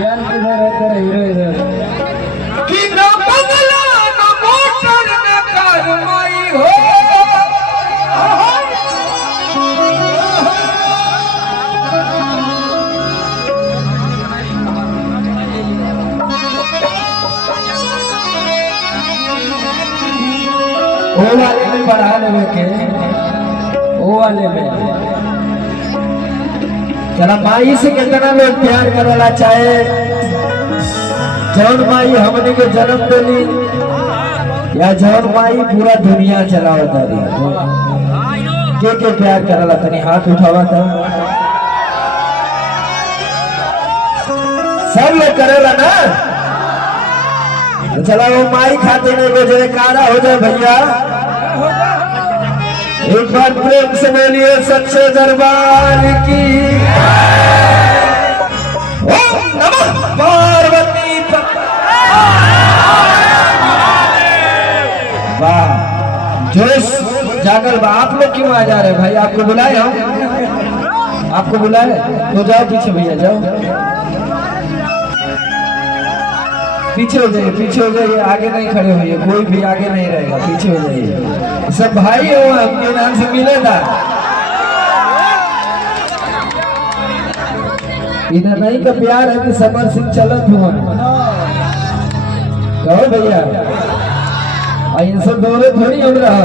यार किधर है तेरा हीरो इधर कि न बंगला न मोटर न कार माई हो वो वाले में बढ़ा लेवे के वो वाले में चला माई से कितना लोग प्यार करला चाहे जौन माई हमने के जन्म देली या जौन माई पूरा दुनिया चलावत रही के प्यार करला तनी हाथ उठावा था सब लोग करेला ना तो चला वो माई खाते नहीं को जयकारा हो जाए भैया एक बार प्रेम से बोलिए सच्चे दरबार की ओम नमः पार्वती वाह जोश जागल बा आप लोग क्यों आ जा रहे भाई आपको बुलाए हम आपको बुलाए तो जाओ पीछे भैया जाओ पीछे हो जाइए आगे नहीं खड़े होइए कोई भी आगे नहीं रहेगा पीछे हो जाइए सब भाई हो आपके नाम से मिलेगा इधर नहीं का प्यार है कि समर सिंह चलत हुआ कहो भैया सब दौरे थोड़ी हो रहा